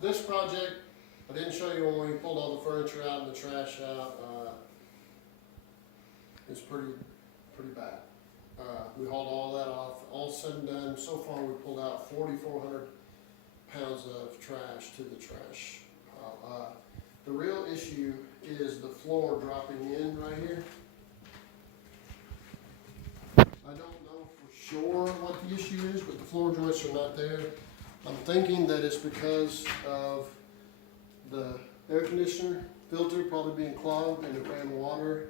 This project, I didn't show you when we pulled all the furniture out and the trash out. It's pretty bad. We hauled all that off. All said and done, so far we pulled out 4,400 pounds of trash to the trash pile. The real issue is the floor dropping in right here. I don't know for sure what the issue is, but the floor joists are not there. I'm thinking that it's because of the air conditioner filter probably being clogged and it ran water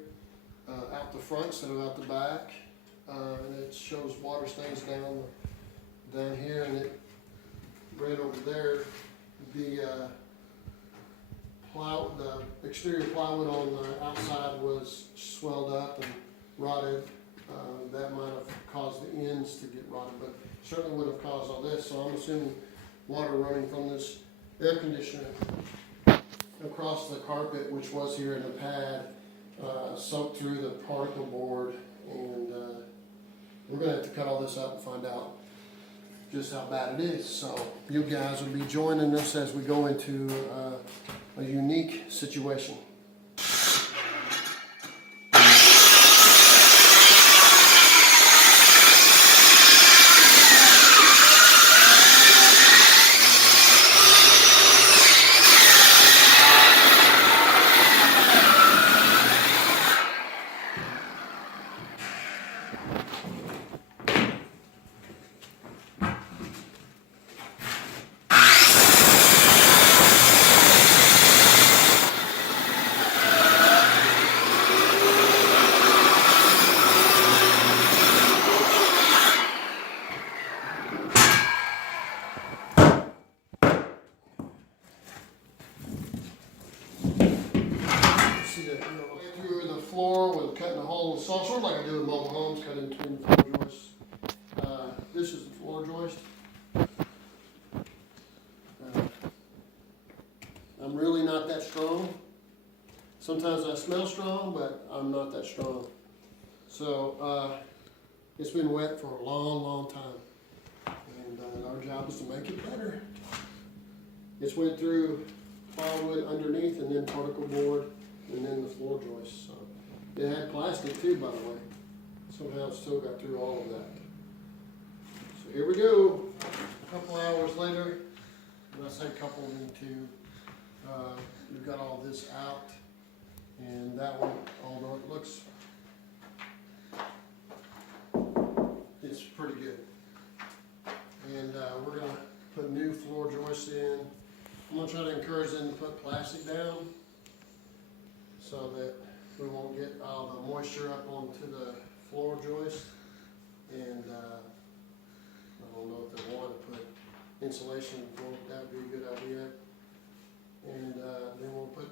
out the front instead of out the back. And it shows water stains down here, and it ran over there. The exterior plywood on the outside was swelled up and rotted. That might have caused the ends to get rotted, but certainly would have caused all this. So I'm assuming water running from this air conditioner across the carpet, which was here in the pad, soaked through the particle board, and we're going to have to cut all this out and find out just how bad it is. So you guys will be joining us as we go into a unique situation. Through the floor with cutting a hole in the saw, sort of like I do with mobile homes, cut in between the floor joists. This is the floor joist. I'm really not that strong. Sometimes I smell strong, but I'm not that strong. So it's been wet for a long time, and our job is to make it better. It's went through plywood underneath, and then particle board, and then the floor joist. So it had plastic too, by the way. Somehow it still got through all of that. So here we go. A couple hours later, when I say couple, I mean two. We've got all this out, and that one, although it looks, it's pretty good. And we're gonna put new floor joists in. I'm gonna try to encourage them to put plastic down, so that we won't get all the moisture up onto the floor joist. And I don't know if they want to put insulation for it. That would be a good idea. And then we'll put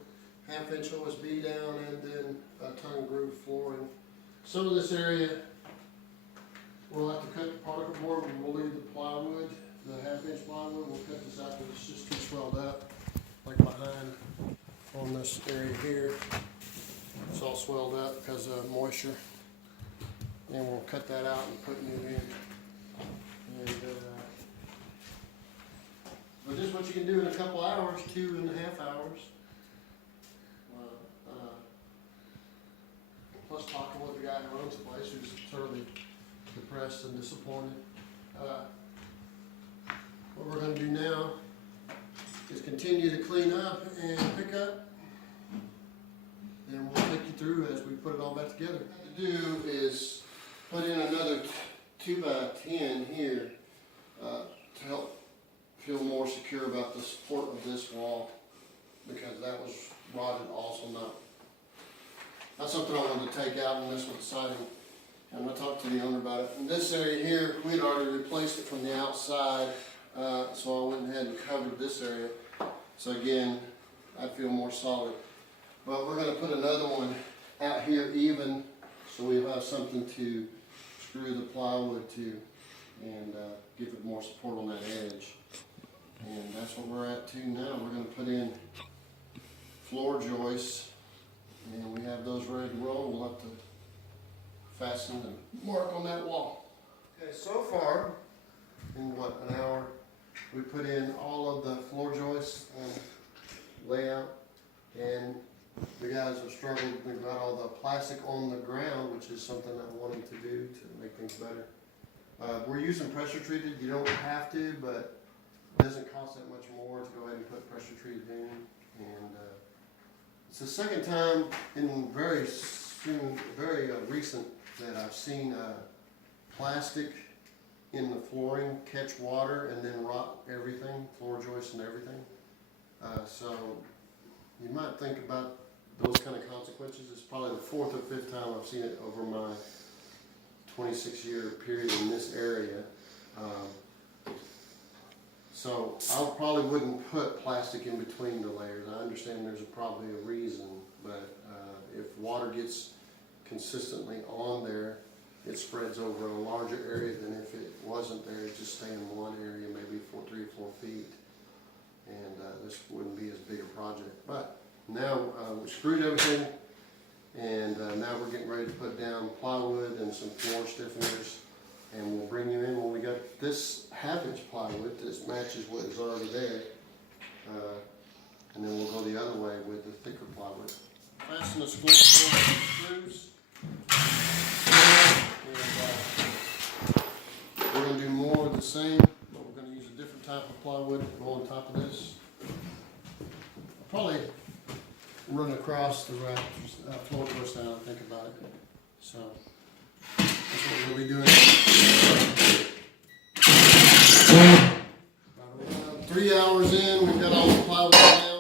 1/2-inch OSB down, and then a tongue groove flooring. Some of this area we'll have to cut the particle board, but we'll leave the plywood, the 1/2-inch plywood. We'll cut this out because it's just too swelled up, like behind on this area here. It's all swelled up because of moisture. And we'll cut that out and put new in. And, but this is what you can do in a couple hours, 2.5 hours. Plus talking with the guy who owns the place, who's thoroughly depressed and disappointed. What we're going to do now is continue to clean up and pick up, and we'll take you through as we put it all back together. What to do is put in another 2x10 here to help feel more secure about the support of this wall, because that was rotted also. Not something I wanted to take out and mess with the siding. I'm going to talk to the owner about it. In this area here, we had already replaced it from the outside, so I went ahead and covered this area. So again, I feel more solid. But we're going to put another one out here even, so we'll have something to screw the plywood to, and give it more support on that edge. And that's what we're at to now. We're going to put in floor joists, and we have those ready to roll. We'll have to fasten and mark on that wall. Okay, so far, in what, an hour, We put in all of the floor joists layout, and the guys have struggled. We've got all the plastic on the ground, which is something I wanted to do to make things better. We're using pressure treated. You don't have to, but it doesn't cost that much more to go ahead and put pressure treated in. And it's the second time in very recent that I've seen plastic in the flooring catch water and then rot everything, floor joists and everything. So you might think about those kind of consequences. It's probably the 4th or 5th time I've seen it over my 26-year period in this area. So I probably wouldn't put plastic in between the layers. I understand there's probably a reason, but if water gets consistently on there, it spreads over a larger area than if it wasn't there. It just stay in one area, maybe 3 or 4 feet, and this wouldn't be as big a project. But now we screwed everything, and now we're getting ready to put down plywood and some floor stiffeners, and we'll bring you in when we got this 1/2-inch plywood that matches what is already there, and then we'll go the other way with the thicker plywood. Fasten the floor screws. And we're going to do more of the same, but we're going to use a different type of plywood to go on top of this. I'll probably run across the floor joist now and think about it. So that's what we'll be doing. About 3 hours in, we've got all the plywood down.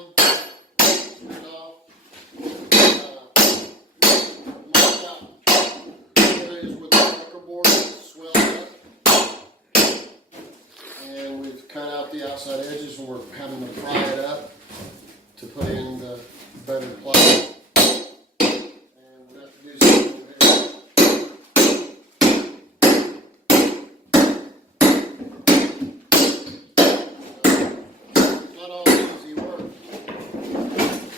Cut out the outside edges, and we're having to pry it up to put in the better plywood. And we'll have to do something here. Not all easy work,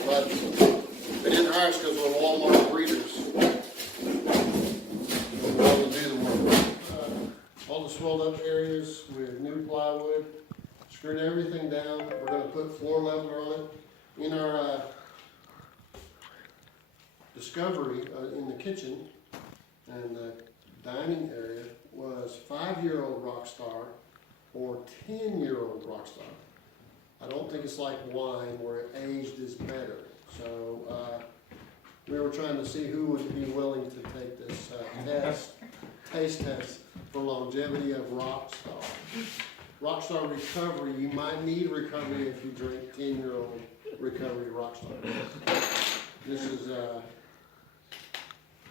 but they didn't hire us because we're Walmart breeders. We're able to do the work. All the swelled up areas with new plywood. Screwed everything down. We're going to put floor leveler on it. In our discovery in the kitchen and the dining area was 5-year-old Rockstar or 10-year-old Rockstar. I don't think it's like wine where aged is better. So we were trying to see who would be willing to take this taste test for longevity of Rockstar. Rockstar recovery, you might need recovery if you drink 10-year-old recovery Rockstar. This is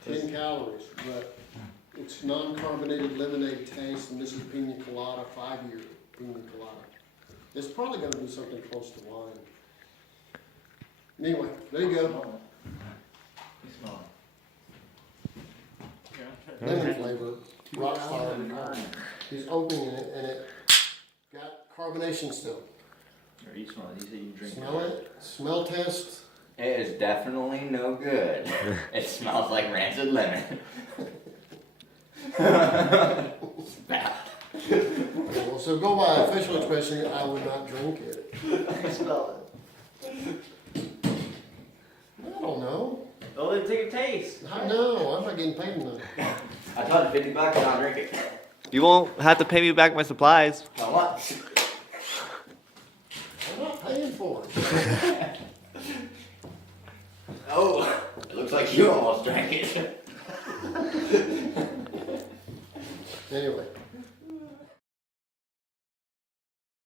10 calories, but it's non-carbonated lemonade taste, and this is pina colada, 5-year pina colada. It's probably going to be something close to wine. Anyway, there you go. Lemon flavor, Rockstar. He's opening it, and it got carbonation still. Or you smell it, you said you drink it. Smell it. Smell test. It is definitely no good. It smells like rancid lemon. It's bad. Okay, well, so go by official expression, I would not drink it. I smell I don't know. Oh, then take a taste. I know, I'm not getting paid enough. I told you $50 and I'll drink it. You won't have to pay me back my supplies. How much? I'm not paying for it. Oh, it looks like you almost drank it. Anyway.